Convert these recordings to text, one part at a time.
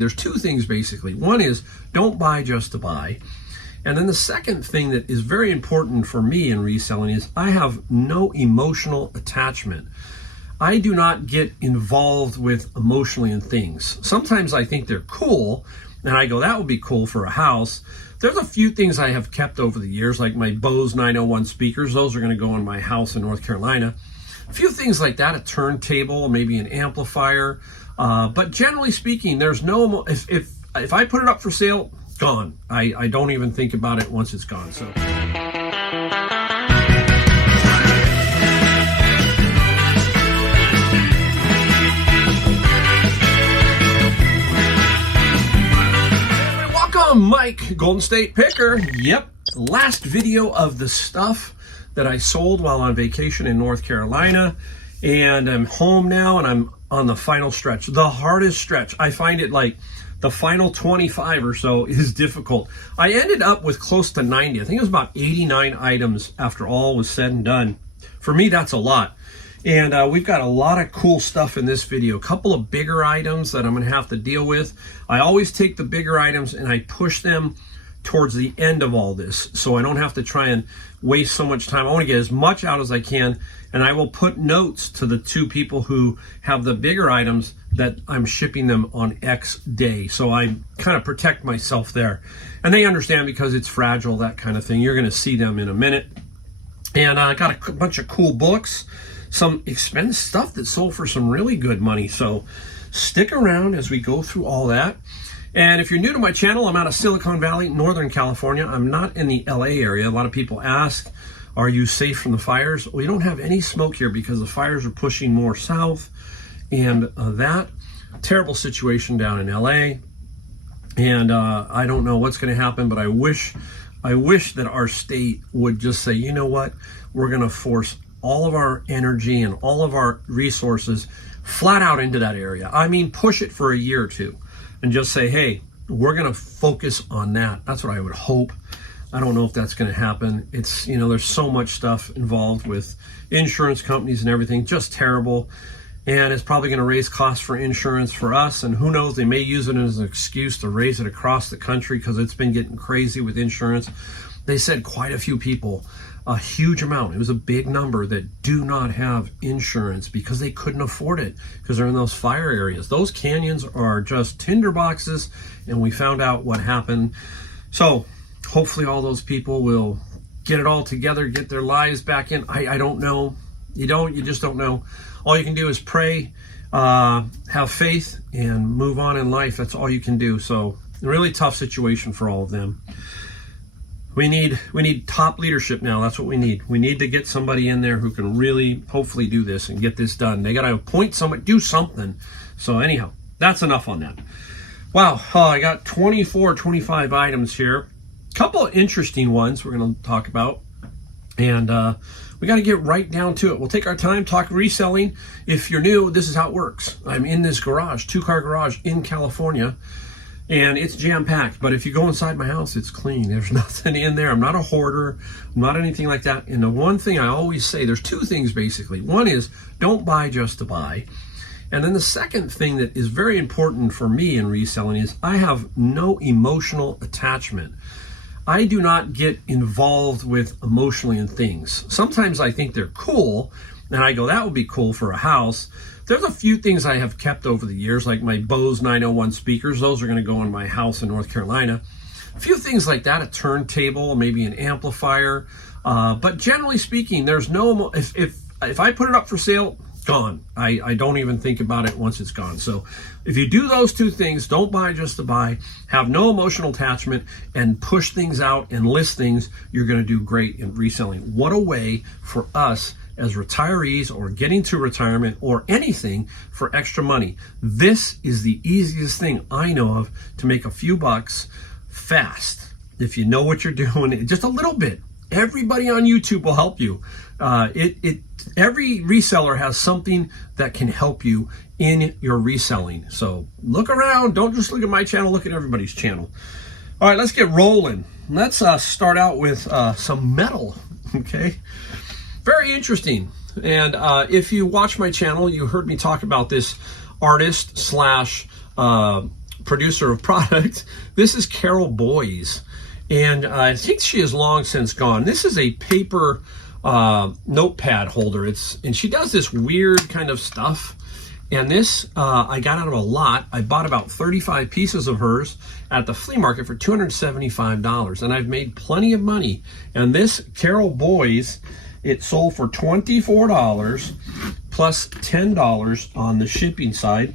There's two things basically. One is don't buy just to buy. And then the second thing that is very important for me in reselling is I have no emotional attachment. I do not get involved with emotionally in things. Sometimes I think they're cool and I go, that would be cool for a house. There's a few things I have kept over the years, like my Bose 901 speakers. Those are going to go in my house in North Carolina. A few things like that, a turntable, maybe an amplifier. But generally speaking, there's no, if I put it up for sale, gone. I don't even think about it once it's gone. So. Welcome, Mike, Golden State Picker. Yep, last video of the stuff that I sold while on vacation in North Carolina, and I'm home now and I'm on the final stretch, the hardest stretch. I find it like the final 25 or so is difficult. I ended up with close to 90. I think it was about 89 items after all was said and done. For me, that's a lot. And we've got a lot of cool stuff in this video. A couple of bigger items that I'm gonna have to deal with. I always take the bigger items and I push them towards the end of all this, so I don't have to try and waste so much time. I want to get as much out as I can, and I will put notes to the two people who have the bigger items that I'm shipping them on X day, so I kind of protect myself there. And they understand because it's fragile, that kind of thing. You're going to see them in a minute. And I got a bunch of cool books, some expensive stuff that sold for some really good money, so stick around as we go through all that. And if you're new to my channel, I'm out of Silicon Valley, Northern California. I'm not in the LA area. A lot of people ask, are you safe from the fires? We don't have any smoke here because the fires are pushing more south, and that terrible situation down in LA. And I don't know what's going to happen, but I wish that our state would just say, you know what, we're going to force all of our energy and all of our resources flat out into that area. I mean, push it for a year or two. And just say, hey, we're going to focus on that. That's what I would hope. I don't know if that's going to happen. It's, you know, there's so much stuff involved with insurance companies and everything, just terrible. And it's probably going to raise costs for insurance for us. And who knows, they may use it as an excuse to raise it across the country because it's been getting crazy with insurance. They said quite a few people, a huge amount, it was a big number, that do not have insurance because they couldn't afford it because they're in those fire areas. Those canyons are just tinder boxes, and we found out what happened. So hopefully all those people will get it all together, get their lives back in. I don't know. You just don't know. All you can do is pray, have faith, and move on in life. That's all you can do. So a really tough situation for all of them. We need top leadership now. That's what we need. We need to get somebody in there who can really hopefully do this and get this done. They got to appoint somebody, do something. So anyhow, that's enough on that. Wow, I got 25 items here. A couple of interesting ones we're going to talk about. And we got to get right down to it. We'll take our time, talk reselling. If you're new, this is how it works. I'm in this garage, 2-car garage in California. And it's jam-packed, but if you go inside my house, it's clean. There's nothing in there. I'm not a hoarder. I'm not anything like that. And the one thing I always say, there's two things basically. One is don't buy just to buy. And then the second thing that is very important for me in reselling is I have no emotional attachment. I do not get involved with emotionally in things. Sometimes I think they're cool, and I go, that would be cool for a house. There's a few things I have kept over the years, like my Bose 901 speakers. Those are going to go in my house in North Carolina. A few things like that, a turntable, maybe an amplifier. But generally speaking, there's no, if I put it up for sale, gone. I don't even think about it once it's gone. So if you do those two things, don't buy just to buy, have no emotional attachment, and push things out and list things, you're going to do great in reselling. What a way for us as retirees or getting to retirement or anything for extra money. This is the easiest thing I know of to make a few bucks fast. If you know what you're doing, just a little bit. Everybody on YouTube will help you. Every reseller has something that can help you in your reselling. So look around. Don't just look at my channel. Look at everybody's channel. All right, let's get rolling. Let's start out with some metal. Okay. Very interesting. And if you watch my channel, you heard me talk about this artist slash producer of product. This is Carol Boyes, and I think she is long since gone. This is a paper notepad holder. And she does this weird kind of stuff. And this I got out of a lot. I bought about 35 pieces of hers at the flea market for $275, and I've made plenty of money. And this Carol Boyes, it sold for $24 plus $10 on the shipping side.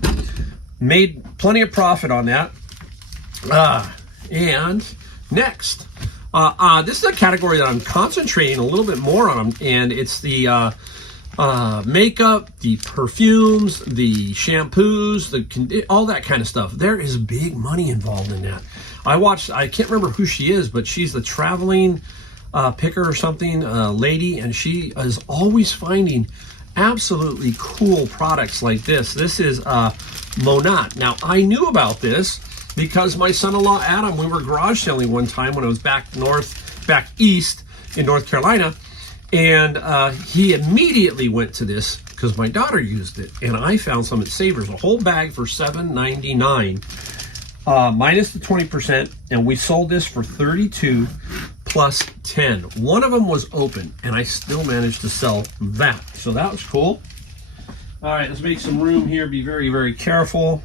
Made plenty of profit on that. And next, this is a category that I'm concentrating a little bit more on, and it's the makeup, the perfumes, the shampoos, all that kind of stuff. There is big money involved in that. I can't remember who she is, but she's the traveling picker or something, lady, and she is always finding absolutely cool products like this. This is Monat. Now, I knew about this because my son-in-law Adam, we were garage selling one time when I was back east in North Carolina, and he immediately went to this because my daughter used it, and I found some at Savers, a whole bag for $7.99, minus the 20%, and we sold this for $32 plus $10. One of them was open, and I still managed to sell that, so that was cool. All right, let's make some room here. Be very, very careful.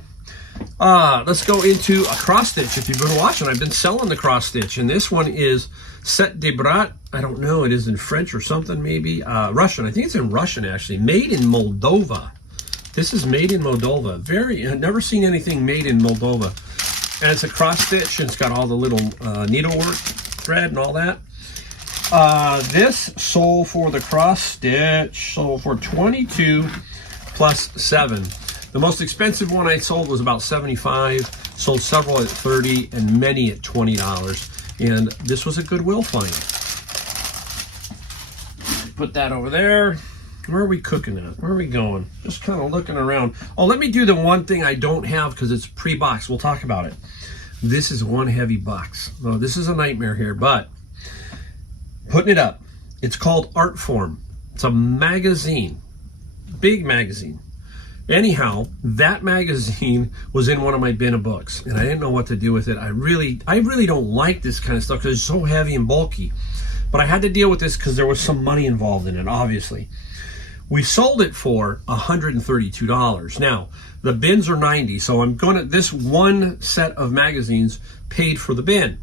Let's go into a cross stitch. If you've been watching, I've been selling the cross stitch, and this one is Set de Brat. I don't know, it is in French or something, maybe Russian. I think it's in Russian, actually. Made in Moldova. This is made in Moldova. I've never seen anything made in Moldova. And it's a cross stitch, and it's got all the little needlework thread and all that. This sold for the cross stitch, sold for $22 plus $7. The most expensive one I sold was about $75. Sold several at $30 and many at $20. And this was a Goodwill find. Put that over there. Where are we cooking at? Where are we going? Just kind of looking around. Oh, let me do the one thing I don't have because it's pre-boxed. We'll talk about it. This is one heavy box. Oh, this is a nightmare here, but putting it up. It's called Artform. It's a magazine. Big magazine. Anyhow, that magazine was in one of my bin of books, and I didn't know what to do with it. I really don't like this kind of stuff because it's so heavy and bulky. But I had to deal with this because there was some money involved in it, obviously. We sold it for $132. Now, the bins are $90, so this one set of magazines paid for the bin.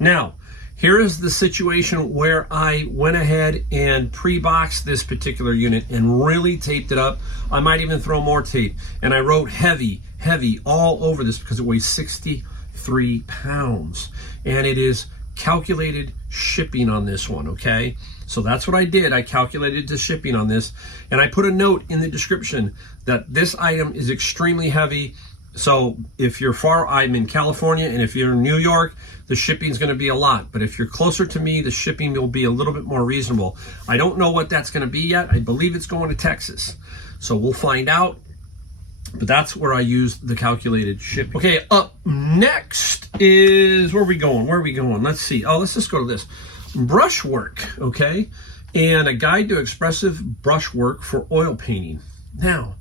Now, here is the situation where I went ahead and pre-boxed this particular unit and really taped it up. I might even throw more tape. And I wrote heavy, heavy all over this because it weighs 63 pounds. And it is calculated shipping on this one, okay? So that's what I did. I calculated the shipping on this, and I put a note in the description that this item is extremely heavy. So if you're far, I'm in California, and if you're in New York, the shipping is going to be a lot. But if you're closer to me, the shipping will be a little bit more reasonable. I don't know what that's going to be yet. I believe it's going to Texas. So we'll find out. But that's where I use the calculated shipping. Okay, up next is, where are we going? Let's see. Oh, let's just go to this. Brushwork, okay? And a guide to expressive brushwork for oil painting. Now,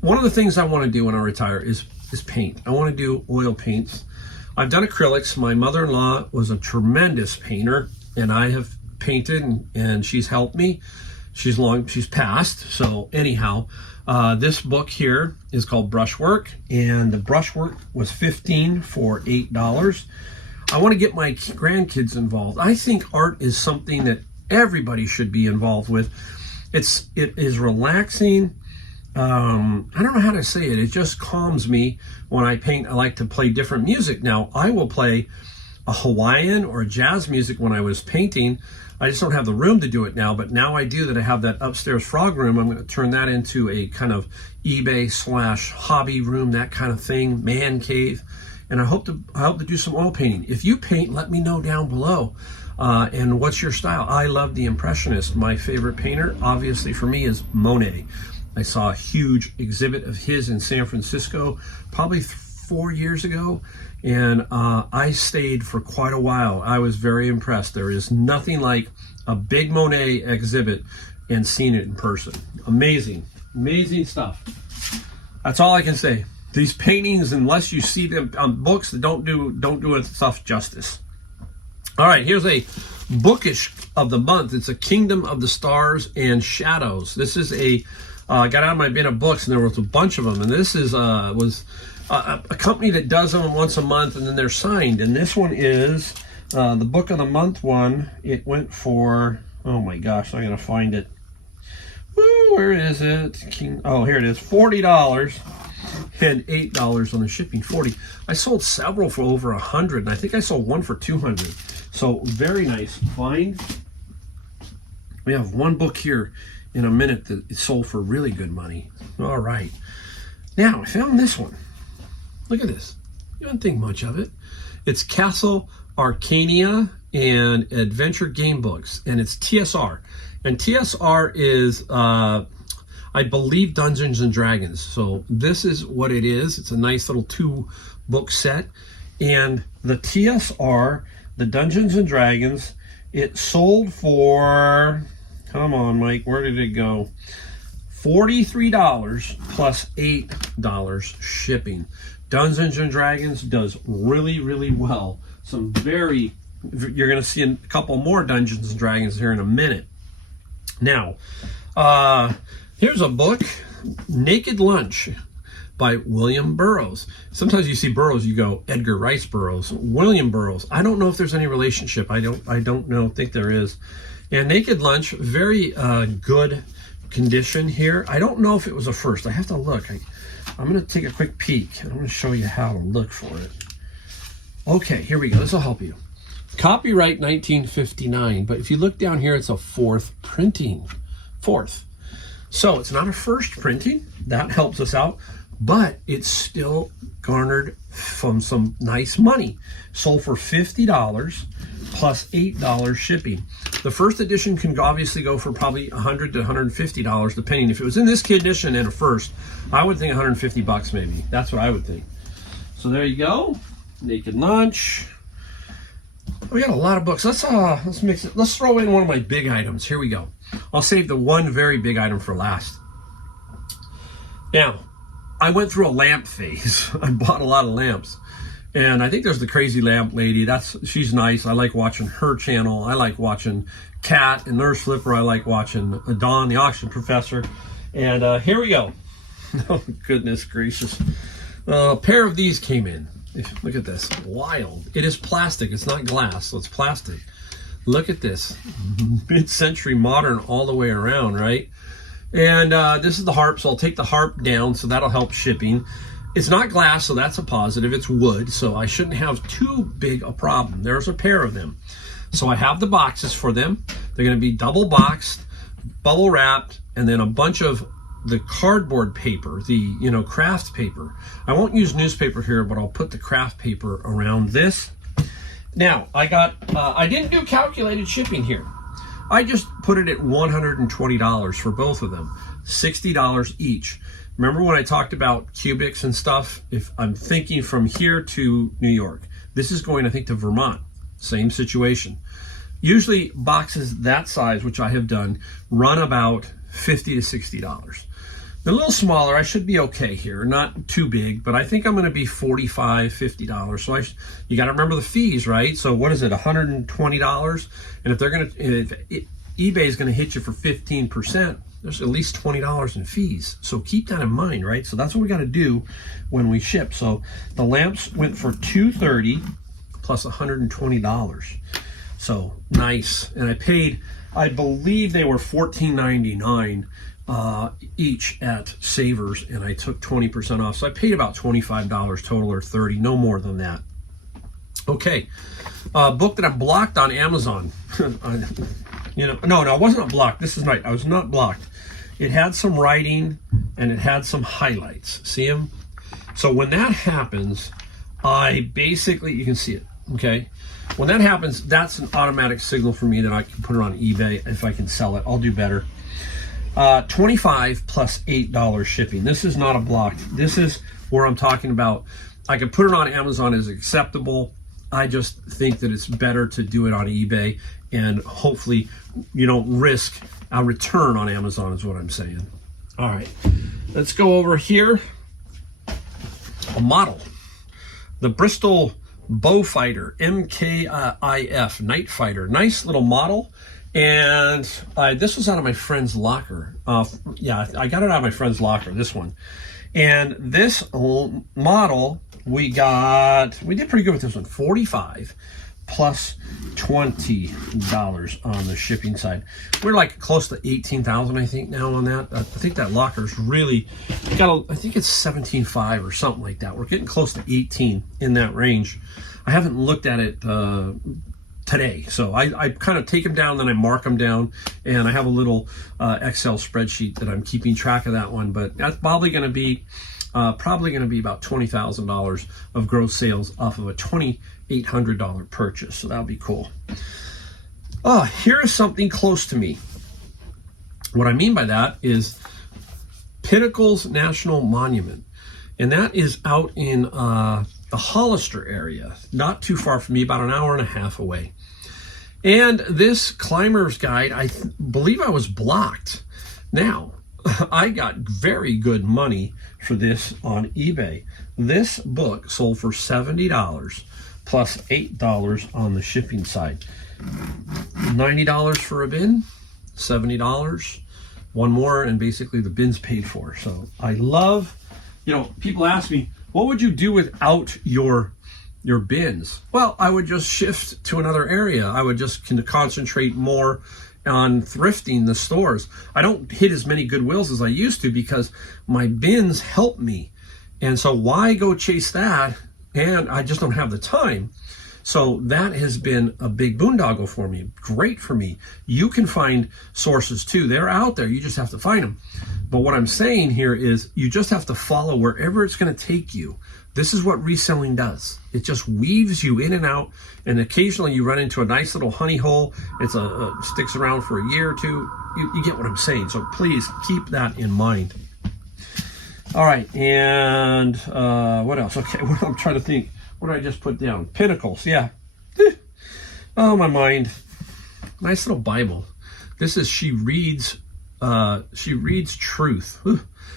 one of the things I want to do when I retire is paint. I want to do oil paints. I've done acrylics. My mother-in-law was a tremendous painter, and I have painted, and she's helped me. She's passed. So anyhow, this book here is called Brushwork, and the brushwork was $15 for $8. I want to get my grandkids involved. I think art is something that everybody should be involved with. It is relaxing. I don't know how to say it. It just calms me when I paint. I like to play different music. Now, I will play a Hawaiian or jazz music when I was painting. I just don't have the room to do it now, but now I do that I have that upstairs frog room. I'm going to turn that into a kind of eBay/hobby room, that kind of thing, man cave. And I hope to do some oil painting. If you paint, let me know down below. And what's your style? I love the Impressionist. My favorite painter, obviously for me, is Monet. I saw a huge exhibit of his in San Francisco probably 4 years ago, and I stayed for quite a while. I was very impressed. There is nothing like a big Monet exhibit and seeing it in person. Amazing, amazing stuff. That's all I can say. These paintings, unless you see them on books, don't do stuff justice. All right, here's a bookish of the month. It's a Kingdom of the Stars and Shadows. This is got out of my bin of books, and there was a bunch of them. And this is was a company that does them once a month, and then they're signed. And this one is the book of the month one. It went for, oh my gosh, I'm gonna find it. Woo, where is it? Oh, here it is. $40 and $8 on the shipping. 40. I sold several for over 100, and I think I sold one for 200. So very nice find. We have one book here in a minute that is sold for really good money. All right. Now I found this one. Look at this. You don't think much of it. It's Castle Arcania and Adventure Game Books, and it's TSR. And TSR is, I believe, Dungeons and Dragons. So this is what it is. It's a nice little 2-book set. And the TSR, the Dungeons and Dragons, it sold for, come on, Mike, where did it go? $43 plus $8 shipping. Dungeons and Dragons does really, really well. Some very, you're going to see a couple more Dungeons and Dragons here in a minute. Now, here's a book, Naked Lunch by William Burroughs. Sometimes you see Burroughs, you go Edgar Rice Burroughs, William Burroughs. I don't know if there's any relationship. I don't think there is. And Naked Lunch, very good condition here. I don't know if it was a first. I have to look. I'm going to take a quick peek. I'm going to show you how to look for it. Okay, here we go. This will help you. Copyright 1959, but if you look down here, it's a 4th printing. 4th. So it's not a first printing. That helps us out, but it's still garnered from some nice money. Sold for $50 plus $8 shipping. The first edition can obviously go for probably $100 to $150, depending. If it was in this condition and a first, I would think $150 maybe. That's what I would think. So there you go. Naked Lunch. We got a lot of books. Let's mix it. Let's throw in one of my big items. Here we go. I'll save the one very big item for last. Now, I went through a lamp phase. I bought a lot of lamps. And I think there's the Crazy Lamp Lady. She's nice. I like watching her channel. I like watching Kat and Nurse Flipper. I like watching Dawn, the Auction Professor. And here we go. Oh, goodness gracious. A pair of these came in. Look at this. Wild. It is plastic. It's not glass, so it's plastic. Look at this. Mid-century modern all the way around, right? And this is the harp, so I'll take the harp down, so that'll help shipping. It's not glass, so that's a positive. It's wood, so I shouldn't have too big a problem. There's a pair of them. So I have the boxes for them. They're going to be double boxed, bubble wrapped, and then a bunch of the cardboard paper, the craft paper. I won't use newspaper here, but I'll put the craft paper around this. Now, I didn't do calculated shipping here. I just put it at $120 for both of them, $60 each. Remember when I talked about cubics and stuff? If I'm thinking from here to New York, this is going, I think, to Vermont. Same situation. Usually boxes that size, which I have done, run about $50 to $60. They're a little smaller. I should be okay here. Not too big, but I think I'm going to be $45, $50. So you got to remember the fees, right? So what is it, $120? And if eBay is going to hit you for 15%, there's at least $20 in fees. So keep that in mind, right? So that's what we got to do when we ship. So the lamps went for $230 plus $120. So nice. And I believe they were $14.99 each at Savers, and I took 20% off. So I paid about $25 total, or $30, no more than that. Okay, book that I blocked on Amazon. No, I wasn't blocked. This is right. I was not blocked. It had some writing and it had some highlights. See them? So when that happens, I basically, you can see it. Okay. When that happens, that's an automatic signal for me that I can put it on eBay. If I can sell it, I'll do better. $25 plus $8 shipping. This is not a block. This is where I'm talking about. I can put it on Amazon as acceptable. I just think that it's better to do it on eBay, and hopefully you don't risk a return on Amazon is what I'm saying. All right, let's go over here. a model. The Bristol Bowfighter MKIF Night Fighter. Nice little model. And this was out of my friend's locker. Yeah, I got it out of my friend's locker, this one. And this model, we did pretty good with this one. $45 plus $20 on the shipping side. We're like close to 18,000, I think, now on that. I think that locker's really got I think it's 17.5 or something like that. We're getting close to 18 in that range. I haven't looked at it today, so I kind of take them down, then I mark them down, and I have a little Excel spreadsheet that I'm keeping track of that one. But that's probably going to be about $20,000 of gross sales off of a $2,800 purchase. So that'll be cool. Here is something close to me. What I mean by that is Pinnacles National Monument, and that is out in the Hollister area, not too far from me, about an hour and a half away. And this climber's guide, I believe I was blocked. Now, I got very good money for this on eBay. This book sold for $70 plus $8 on the shipping side. $90 for a bin, $70, one more, and basically the bin's paid for. So I love, people ask me, what would you do without your bins? Well, I would just shift to another area. I would just concentrate more on thrifting the stores. I don't hit as many Goodwills as I used to because my bins help me. And so why go chase that? And I just don't have the time. So that has been a big boondoggle for me. Great for me. You can find sources too. They're out there. You just have to find them. But what I'm saying here is you just have to follow wherever it's going to take you. This is what reselling does. It just weaves you in and out, and occasionally you run into a nice little honey hole. It's sticks around for a year or two. You get what I'm saying. So please keep that in mind. All right, and what else? Okay, I'm trying to think. What did I just put down? Pinnacles, yeah. Oh, my mind. Nice little Bible. This is She Reads Truth.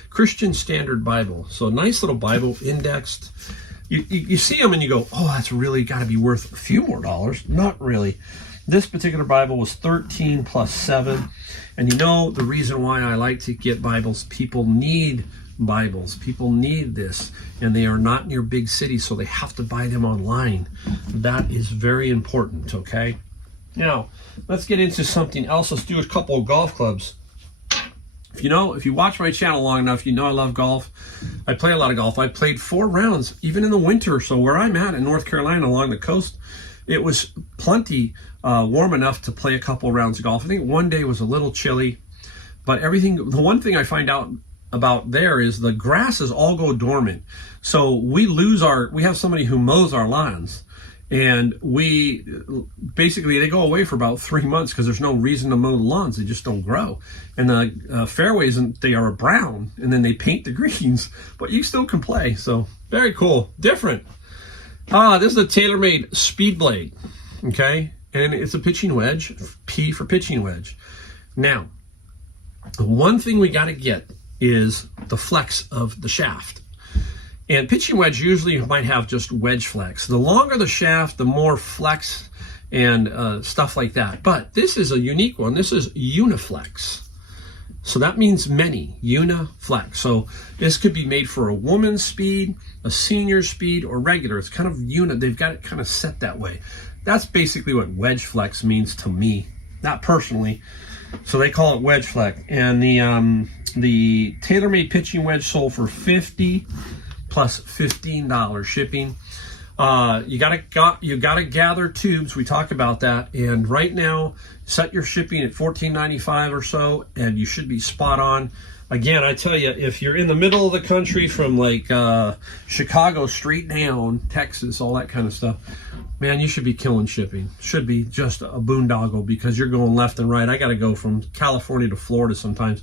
Christian Standard Bible. So nice little Bible, indexed. You see them and you go, oh, that's really got to be worth a few more dollars. Not really. This particular Bible was 13 plus 7. And the reason why I like to get Bibles, people need Bibles. People need this, and they are not near big cities, so they have to buy them online. That is very important, okay? Now, let's get into something else. Let's do a couple of golf clubs. If you watch my channel long enough, I love golf. I play a lot of golf. I played 4 rounds, even in the winter. So where I'm at in North Carolina along the coast, it was plenty warm enough to play a couple rounds of golf. I think one day was a little chilly, but the one thing I find out about there is the grasses all go dormant. So we have somebody who mows our lawns, and they go away for about 3 months because there's no reason to mow the lawns. They just don't grow. And the fairways, they are brown, and then they paint the greens, but you still can play. So very cool, different. This is a TaylorMade Speed Blade, okay? And it's a pitching wedge, P for pitching wedge. Now, the one thing we got to get is the flex of the shaft. And pitching wedge usually might have just wedge flex. The longer the shaft, the more flex and stuff like that. But this is a unique one. This is Uniflex. So that means many, Uniflex. So this could be made for a woman's speed, a senior speed, or regular. It's kind of they've got it kind of set that way. That's basically what wedge flex means to me, not personally. So they call it wedge flex. And the TaylorMade pitching wedge sold for $50 plus $15 shipping. You gotta gather tubes. We talk about that. And right now, set your shipping at $14.95 or so, and you should be spot on. Again, I tell you, if you're in the middle of the country from like Chicago straight down, Texas, all that kind of stuff, man, you should be killing shipping. Should be just a boondoggle because you're going left and right. I got to go from California to Florida sometimes.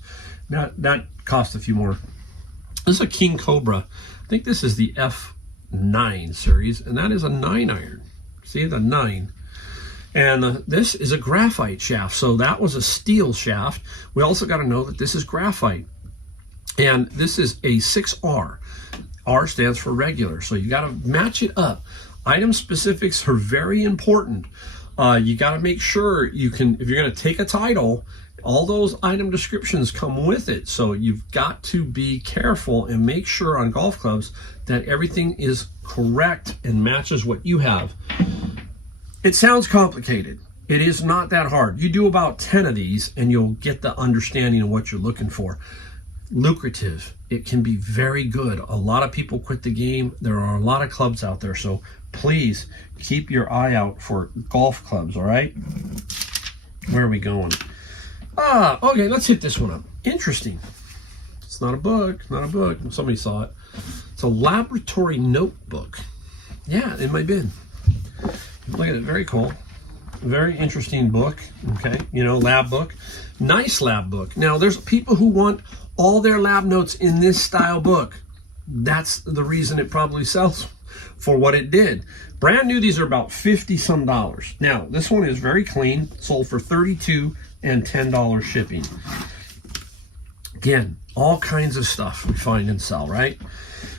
That costs a few more. This is a King Cobra. I think this is the F9 series, and that is a 9-iron. See, the 9. And this is a graphite shaft. So that was a steel shaft. We also got to know that this is graphite. And this is a 6R. R stands for regular. So you got to match it up. Item specifics are very important. You got to make sure you can, if you're going to take a title, all those item descriptions come with it. So you've got to be careful and make sure on golf clubs that everything is correct and matches what you have. It sounds complicated. It is not that hard. You do about 10 of these and you'll get the understanding of what you're looking for. Lucrative. It can be very good. A lot of people quit the game. There are a lot of clubs out there. So please keep your eye out for golf clubs, all right? Where are we going? Okay, let's hit this one up. Interesting. It's not a book, not a book. Somebody saw it. It's a laboratory notebook. Yeah, in my bin. Look at it, very cool. Very interesting book, okay? You know, lab book. Nice lab book. Now, there's people who want all their lab notes in this style book. That's the reason it probably sells for what it did. Brand new, these are about 50 some dollars. Now, this one is very clean, sold for $32 and $10 shipping. Again, all kinds of stuff we find and sell, right?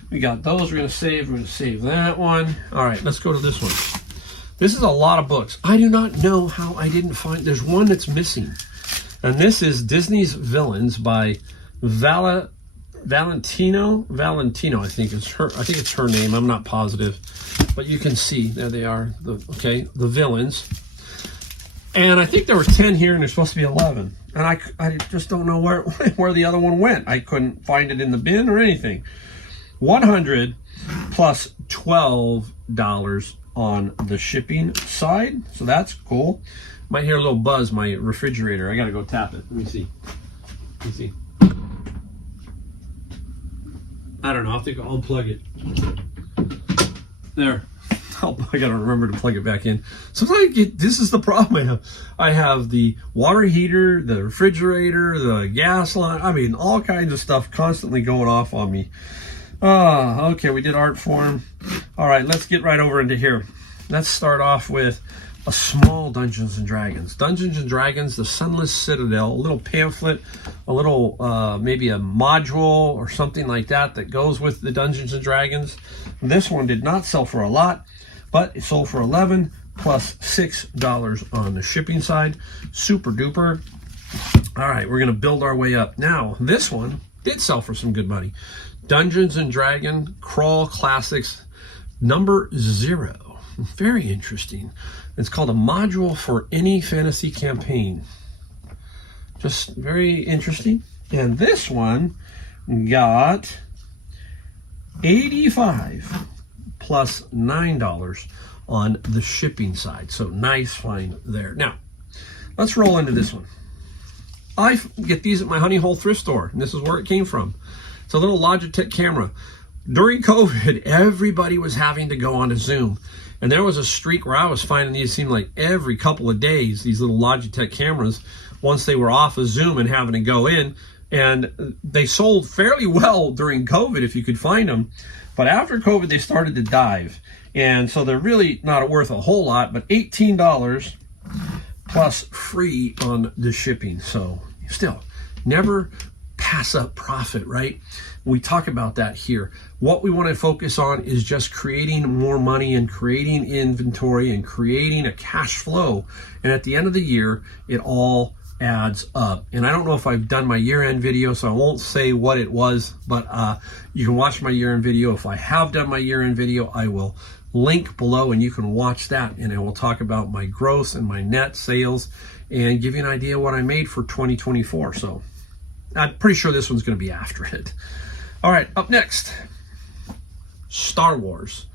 We got those we're going to save that one. All right, let's go to this one. This is a lot of books. I do not know how I didn't find, there's one that's missing. And this is Disney's Villains by Valentino, I think it's her. I think it's her name. I'm not positive, but you can see there they are. The villains. And I think there were 10 here, and there's supposed to be 11. And I just don't know where the other one went. I couldn't find it in the bin or anything. $100 plus $12 on the shipping side, so that's cool. Might hear a little buzz. My refrigerator. I gotta go tap it. Let me see. Let me see. I don't know. I'll think I'll unplug it. There. I gotta remember to plug it back in. Sometimes this is the problem I have. I have the water heater, the refrigerator, the gas line. I mean, all kinds of stuff constantly going off on me. Okay, we did art form. All right, let's get right over into here. Let's start off with a small Dungeons and Dragons. Dungeons and Dragons, the Sunless Citadel, a little pamphlet, a little, maybe a module or something like that goes with the Dungeons and Dragons. This one did not sell for a lot, but it sold for $11 plus $6 on the shipping side. Super duper. All right, we're going to build our way up. Now, this one did sell for some good money. Dungeons and Dragons Crawl Classics number 0. Very interesting. It's called a module for any fantasy campaign. Just very interesting. And this one got $85 plus $9 on the shipping side. So nice find there. Now, let's roll into this one. I get these at my Honey Hole thrift store, and this is where it came from. It's a little Logitech camera. During COVID, everybody was having to go onto Zoom. And there was a streak where I was finding these seemed like every couple of days, these little Logitech cameras, once they were off of Zoom and having to go in. And they sold fairly well during COVID if you could find them. But after COVID, they started to dive. And so they're really not worth a whole lot, but $18 plus free on the shipping. So still, never pass up profit, right? We talk about that here. What we want to focus on is just creating more money and creating inventory and creating a cash flow. And at the end of the year, it all adds up. And I don't know if I've done my year-end video, so I won't say what it was, but you can watch my year-end video. If I have done my year-end video, I will link below and you can watch that, and I will talk about my gross and my net sales and give you an idea what I made for 2024. So I'm pretty sure this one's going to be after it. All right, up next, Star Wars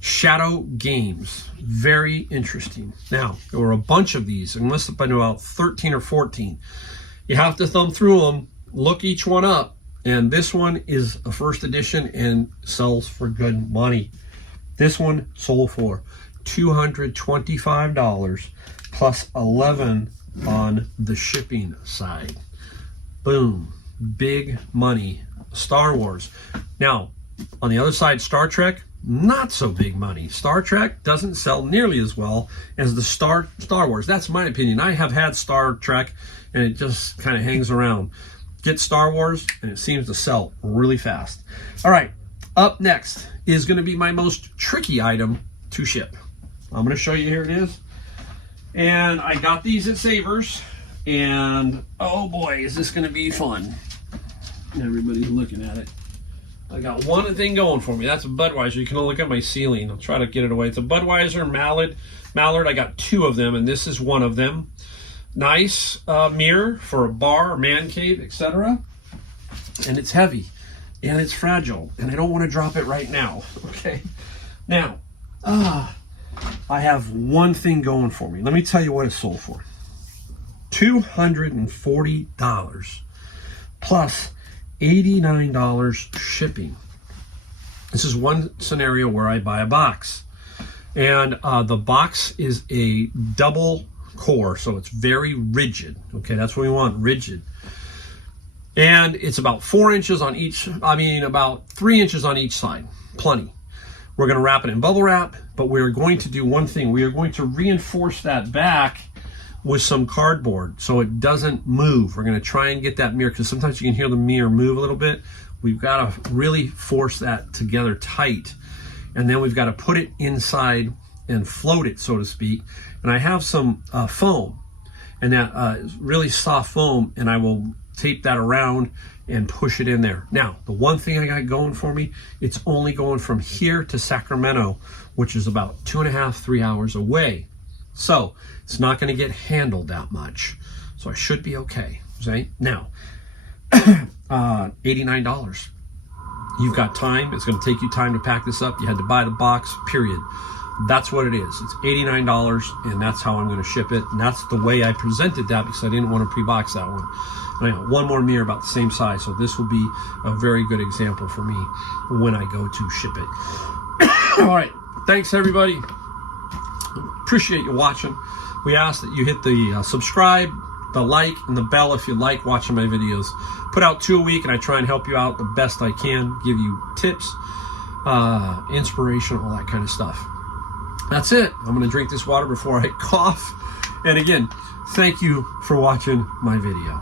Shadow Games. Very interesting. Now, there were a bunch of these. It must have been about 13 or 14. You have to thumb through them, look each one up, and this one is a first edition and sells for good money. This one sold for $225 plus $11 on the shipping side. Boom, big money. Star Wars. Now, on the other side, Star Trek, not so big money. Star Trek doesn't sell nearly as well as the Star Wars. That's my opinion. I have had Star Trek, and it just kind of hangs around. Get Star Wars, and it seems to sell really fast. All right, Up next is going to be my most tricky item to ship. I'm going to show you. Here it is. And I got these at Savers, and oh boy, is this going to be fun. Everybody's looking at it. I got one thing going for me. That's a Budweiser. You can look at my ceiling. I'll try to get it away. It's a Budweiser Mallard. I got 2 of them, and this is one of them. Nice mirror for a bar, man cave, etc. And it's heavy, and it's fragile, and I don't want to drop it right now. Okay. Now, I have one thing going for me. Let me tell you what it sold for. $240 plus $89 shipping. This is one scenario where I buy a box, and the box is a double core, so it's very rigid. Okay, that's what we want, rigid. And it's about 4 inches on each, about 3 inches on each side. Plenty. We're going to wrap it in bubble wrap, but we're going to do one thing. We are going to reinforce that back with some cardboard so it doesn't move. We're going to try and get that mirror, because sometimes you can hear the mirror move a little bit. We've got to really force that together tight, and then we've got to put it inside and float it, so to speak. And I have some foam, and that is really soft foam, and I will tape that around and push it in there. Now, the one thing I got going for me, it's only going from here to Sacramento, which is about 2.5, 3 hours away. So it's not going to get handled that much. So I should be okay. Okay? Now, $89. You've got time. It's going to take you time to pack this up. You had to buy the box, period. That's what it is. It's $89, and that's how I'm going to ship it. And that's the way I presented that, because I didn't want to pre-box that one. And I got one more mirror about the same size, so this will be a very good example for me when I go to ship it. All right. Thanks, everybody. Appreciate you watching. We ask that you hit the subscribe, the like, and the bell if you like watching my videos. Put out 2 a week, and I try and help you out the best I can, give you tips, inspiration, all that kind of stuff. That's it. I'm going to drink this water before I cough. And again, thank you for watching my video.